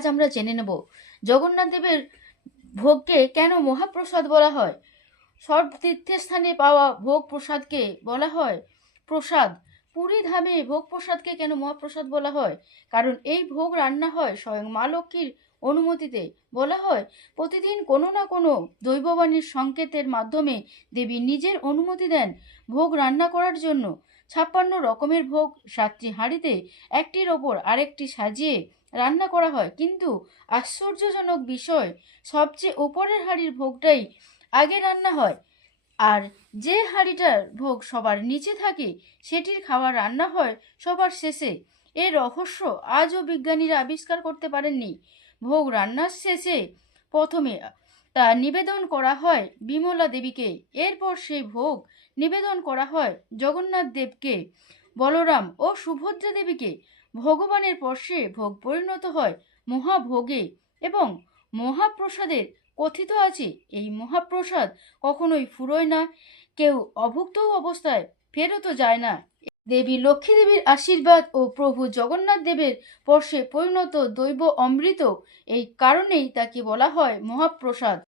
আজ আমরা জেনে নেব। জগন্নাথ দেবের ভোগকে কেন মহাপ্রসাদ বলা হয়? সব তীর্থস্থানে পাওয়া ভোগ প্রসাদকে বলা হয় প্রসাদ। পুরী ধামে ভোগ প্রসাদকে কেন মহাপ্রসাদ বলা হয়? কারণ এই ভোগ রান্না হয় স্বয়ং মা লক্ষ্মীর অনুমতিতে। বলা হয়, প্রতিদিন কোনো না কোনো দৈববাণীর সংকেতের মাধ্যমে দেবী নিজের অনুমতি দেন ভোগ রান্না করার জন্য। ছাপ্পান্ন রকমের ভোগ সাতটি হাঁড়িতে, একটির ওপর আরেকটি সাজিয়ে রান্না করা হয়। কিন্তু আশ্চর্যজনক বিষয়, সবচেয়ে ওপরের হাঁড়ির ভোগটাই আগে রান্না হয়। আর যে হাঁড়িটার ভোগ সবার নিচে থাকে, সেটির খাবার রান্না হয় সবার শেষে। এর রহস্য আজও বিজ্ঞানীরা আবিষ্কার করতে পারেননি। ভোগ রান্নার শেষে প্রথমে তা নিবেদন করা হয় বিমলা দেবীকে। এরপর সেই ভোগ নিবেদন করা হয় জগন্নাথ দেবকে। বলরাম ও সুভদ্রা দেবীকে। ভগবানের পর্শে ভোগ পরিণত হয় মহাভোগে এবং মহাপ্রসাদের কথিত আছে, এই মহাপ্রসাদ কখনোই ফুরোয় না। কেউ অভুক্ত অবস্থায় ফেরতও যায় না। দেবী লক্ষ্মী দেবীর আশীর্বাদ ও প্রভু জগন্নাথ দেবের পর্শে পরিণত দৈব অমৃত, এই কারণেই তাকে বলা হয় মহাপ্রসাদ।